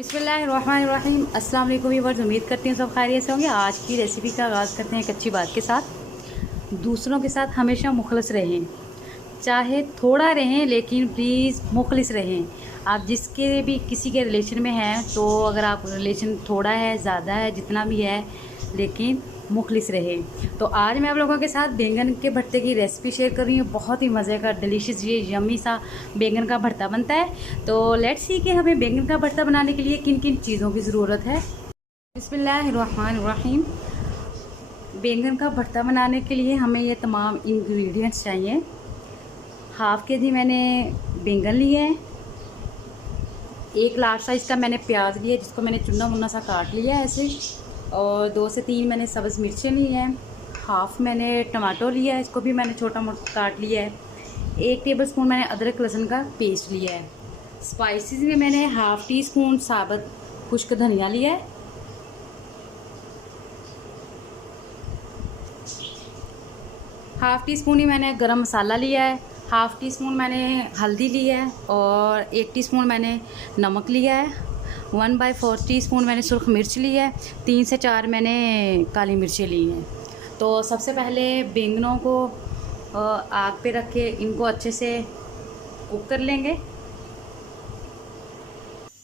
बिस्मिल्लाहिर्रहमानिर्रहीम। अस्सलाम वालेकुम व्यूअर्स, उम्मीद करती हूँ सब खैरियत से होंगे। आज की रेसिपी का आगाज़ करते हैं एक अच्छी बात के साथ। दूसरों के साथ हमेशा मुखलस रहें, चाहे थोड़ा रहें लेकिन प्लीज़ मुखलिस रहें। आप जिसके भी किसी के रिलेशन में हैं, तो अगर आप रिलेशन थोड़ा है ज़्यादा है जितना भी है, लेकिन मुखलिस रहे। तो आज मैं आप लोगों के साथ बैंगन के भरते की रेसिपी शेयर कर रही हूँ। बहुत ही मज़े का डिलीशियस ये यम्मी सा बैंगन का भरता बनता है। तो लेट्स सी कि हमें बैंगन का भरता बनाने के लिए किन किन चीज़ों की ज़रूरत है। बिस्मिल्लाहिर्रहमानिर्रहीम। बैंगन का भरता बनाने के लिए हमें ये तमाम इंग्रेडिएंट्स चाहिए। हाफ़ के जी मैंने बैंगन लिए हैं। एक लार्ज साइज़ का मैंने प्याज लिया, जिसको मैंने चुना मुन्ना सा काट लिया है ऐसे। और 2 से 3 मैंने सब्ज़ मिर्चें ली हैं। हाफ़ मैंने टमाटो लिया है, इसको भी मैंने छोटा मोटा काट लिया है। 1 टेबलस्पून मैंने अदरक लहसुन का पेस्ट लिया है। स्पाइसेस में मैंने हाफ़ टी स्पून साबुत खुश्क धनिया लिया है। हाफ़ टी स्पून ही मैंने गरम मसाला लिया है। हाफ़ टी स्पून मैंने हल्दी ली है और 1 टीस्पून मैंने नमक लिया है। 1/4 टीस्पून मैंने सुर्ख मिर्च ली है। 3 से 4 मैंने काली मिर्चें ली हैं। तो सबसे पहले बैंगनों को आग पे रख के इनको अच्छे से कुक कर लेंगे। ये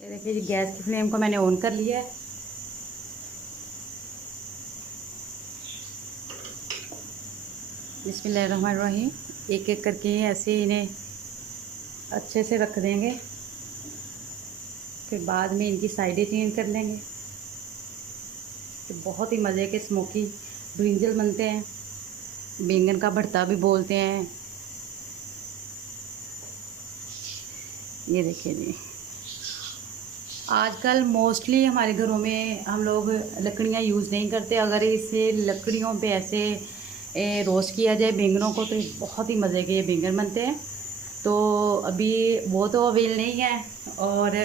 देखिए जी, गैस की फ्लेम को मैंने ऑन कर लिया है। बिस्मिल्लाहिर्रहमानिर्रहीम। एक एक करके ऐसे इन्हें अच्छे से रख देंगे, फिर बाद में इनकी साइडें चेंज कर लेंगे। तो बहुत ही मज़े के स्मोकी ब्रिंजल बनते हैं, बैंगन का भरता भी बोलते हैं। ये देखिए जी, आजकल मोस्टली हमारे घरों में हम लोग लकड़ियाँ यूज़ नहीं करते। अगर इसे लकड़ियों पे ऐसे रोस्ट किया जाए बैंगनों को, तो बहुत ही मज़े के ये बैंगन बनते हैं। तो अभी वो तो अवेल नहीं है, और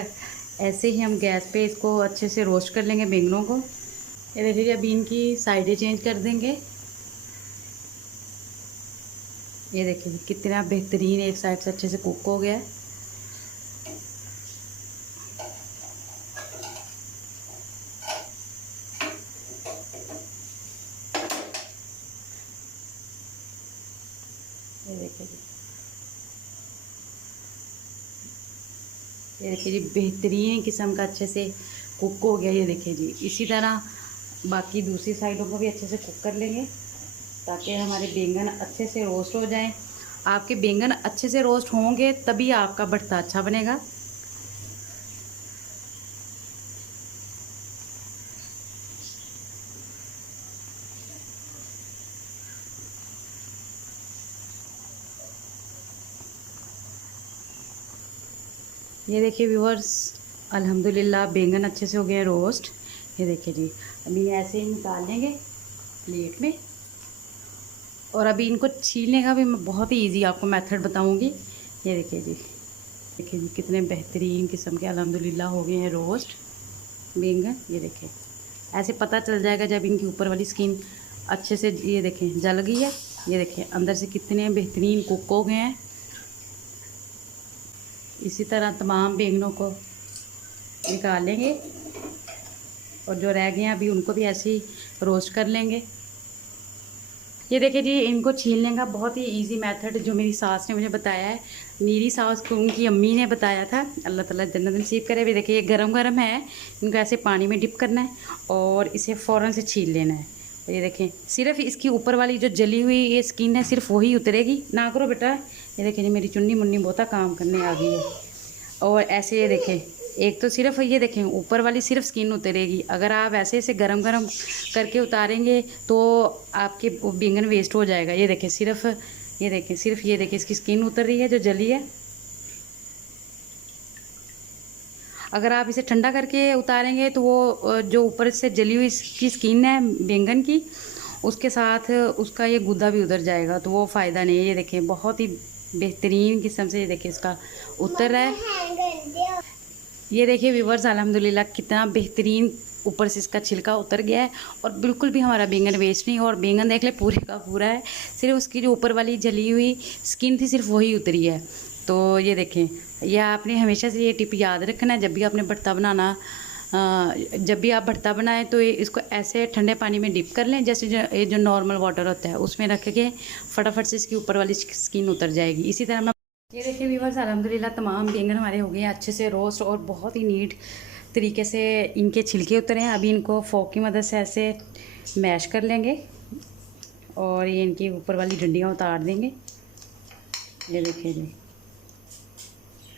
ऐसे ही हम गैस पे इसको अच्छे से रोस्ट कर लेंगे बैंगनों को। ये देखिए, अभी इनकी साइडें चेंज कर देंगे। ये देखिए कितना बेहतरीन एक साइड से अच्छे से कुक हो गया है। ये देखिए जी, ये देखिए जी, बेहतरीन किस्म का अच्छे से कुक हो गया। ये देखिए जी, इसी तरह बाकी दूसरी साइडों को भी अच्छे से कुक कर लेंगे, ताकि हमारे बैंगन अच्छे से रोस्ट हो जाएं। आपके बैंगन अच्छे से रोस्ट होंगे तभी आपका भरता अच्छा बनेगा। ये देखिए व्यूअर्स, अल्हम्दुलिल्लाह बैंगन अच्छे से हो गए रोस्ट। ये देखिए जी, अभी ऐसे ही निकाल लेंगे प्लेट में। और अभी इनको छीलने का भी मैं बहुत ही इजी आपको मेथड बताऊंगी। ये देखिए जी, कितने बेहतरीन किस्म के अल्हम्दुलिल्लाह हो गए हैं रोस्ट बैंगन। ये देखिए, ऐसे पता चल जाएगा जब इनकी ऊपर वाली स्किन अच्छे से, ये देखें, जल गई है। ये देखिए अंदर से कितने बेहतरीन कुक हो गए हैं। इसी तरह तमाम बैंगनों को निकाल लेंगे, और जो रह गए हैं अभी उनको भी ऐसे ही रोस्ट कर लेंगे। ये देखिए जी, इनको छीलने का बहुत ही इजी मेथड जो मेरी सास ने मुझे बताया है। मेरी सास को उनकी अम्मी ने बताया था, अल्लाह ताला जन्नत नसीब करे। भी देखिए, ये गरम गरम है, इनको ऐसे पानी में डिप करना है और इसे फ़ौरन से छील लेना है। और ये देखें, सिर्फ इसकी ऊपर वाली जो जली हुई ये स्किन है, सिर्फ वही उतरेगी। ना करो बेटा। ये देखें जी, मेरी चुन्नी मुन्नी बहुता काम करने आ गई है। और ऐसे ये देखें, एक तो सिर्फ ये देखें ऊपर वाली सिर्फ स्किन उतरेगी। अगर आप ऐसे ऐसे गरम गरम करके उतारेंगे तो आपके बैंगन वेस्ट हो जाएगा। ये देखें सिर्फ, ये देखें सिर्फ, ये देखें इसकी स्किन उतर रही है जो जली है। अगर आप इसे ठंडा करके उतारेंगे तो वो जो ऊपर से जली हुई इसकी स्किन है बैंगन की, उसके साथ उसका ये गुदा भी उतर जाएगा, तो वो फ़ायदा नहीं है। ये देखें बहुत ही बेहतरीन किस्म से, ये देखिए इसका उतर रहा है। ये देखिए व्यूवर्स, अल्हम्दुलिल्लाह कितना बेहतरीन ऊपर से इसका छिलका उतर गया है, और बिल्कुल भी हमारा बैंगन वेस्ट नहीं। और बैंगन देख ले पूरे का पूरा है, सिर्फ उसकी जो ऊपर वाली जली हुई स्किन थी सिर्फ वही उतरी है। तो ये देखें, यह आपने हमेशा से ये टिप याद रखना है। जब भी आपने भरता बनाना, जब भी आप भरता बनाएं तो इसको ऐसे ठंडे पानी में डिप कर लें, जैसे ये जो नॉर्मल वाटर होता है उसमें रख के फटाफट से इसकी ऊपर वाली स्किन उतर जाएगी। इसी तरह मैं ये देखिए व्यूअर्स, अल्हम्दुलिल्लाह तमाम बैंगन हमारे हो गए हैं अच्छे से रोस्ट और बहुत ही नीट तरीके से इनके छिलके उतरे हैं। अभी इनको फोक की मदद से ऐसे मैश कर लेंगे और ये इनकी ऊपर वाली डंडियाँ उतार देंगे। ये देखिए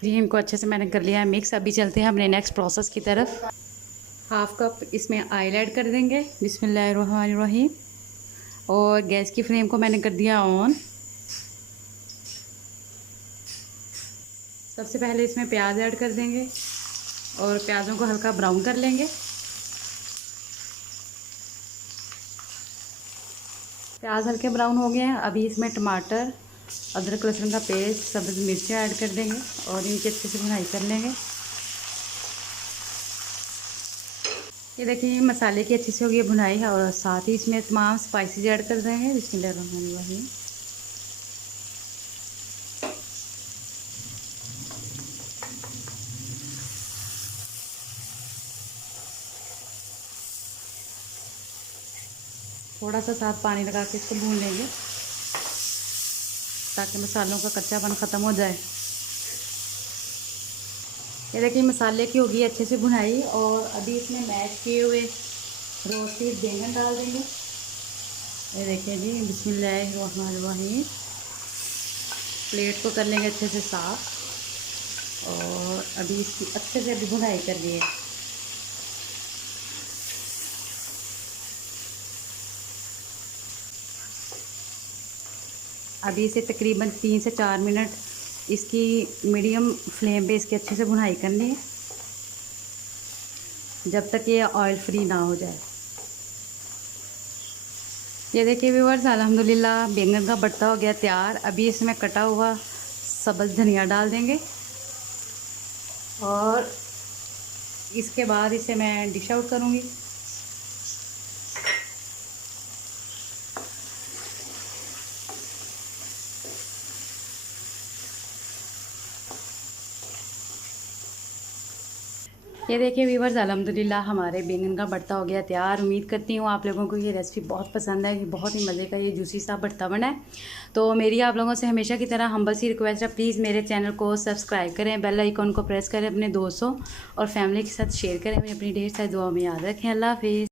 जी इनको अच्छे से मैंने कर लिया है मिक्स। अभी चलते हैं अपने नेक्स्ट प्रोसेस की तरफ। हाफ़ कप इसमें ऑयल ऐड कर देंगे, बिस्मिल्लाहिर्रहमानिर्रहीम। और गैस की फ्लेम को मैंने कर दिया ऑन। सबसे पहले इसमें प्याज ऐड कर देंगे और प्याज़ों को हल्का ब्राउन कर लेंगे। प्याज हल्के ब्राउन हो गए हैं। अभी इसमें टमाटर, अदरक लहसुन का पेस्ट, सब्ज़ मिर्चें ऐड कर देंगे और इनकी अच्छे से भुनाई कर लेंगे। ये देखिए मसाले की अच्छे से हो गई भुनाई है और साथ ही इसमें तमाम स्पाइसेस ऐड कर देंगे। बिस्मिल्लाहिर्रहमानिर्रहीम। थोड़ा सा साथ पानी लगा के इसको भून लेंगे ताकि मसालों का कच्चापन ख़त्म हो जाए। ये देखिए मसाले की होगी अच्छे से भुनाई और अभी इसमें मैश किए हुए रोस्टेड बैंगन डाल देंगे। ये देखिए जी, बिस्मिल्लाहिर्रहमानिर्रहीम। प्लेट को कर लेंगे अच्छे से साफ़ और अभी इसकी अच्छे से अभी भुनाई कर ली है। अभी इसे तकरीबन 3 से 4 मिनट इसकी मीडियम फ्लेम पे इसकी अच्छे से भुनाई करनी है जब तक ये ऑयल फ्री ना हो जाए। ये देखिए व्यूअर्स, अल्हम्दुलिल्लाह बैंगन का भरता हो गया तैयार। अभी इसमें कटा हुआ सब्ज़ धनिया डाल देंगे और इसके बाद इसे मैं डिश आउट करूँगी। ये देखिए व्यूअर्स, अल्हम्दुलिल्लाह हमारे बैंगन का भरता हो गया तैयार। उम्मीद करती हूँ आप लोगों को ये रेसिपी बहुत पसंद है। बहुत ही मज़े का ये जूसी सा भरता बना है। तो मेरी आप लोगों से हमेशा की तरह हम्बल सी रिक्वेस्ट है, प्लीज़ मेरे चैनल को सब्सक्राइब करें, बेल आइकॉन को प्रेस करें, अपने दोस्तों और फैमिली के साथ शेयर करें। हमें अपनी ढेर सारी दुआ में याद रखें। अल्लाह हाफिज़।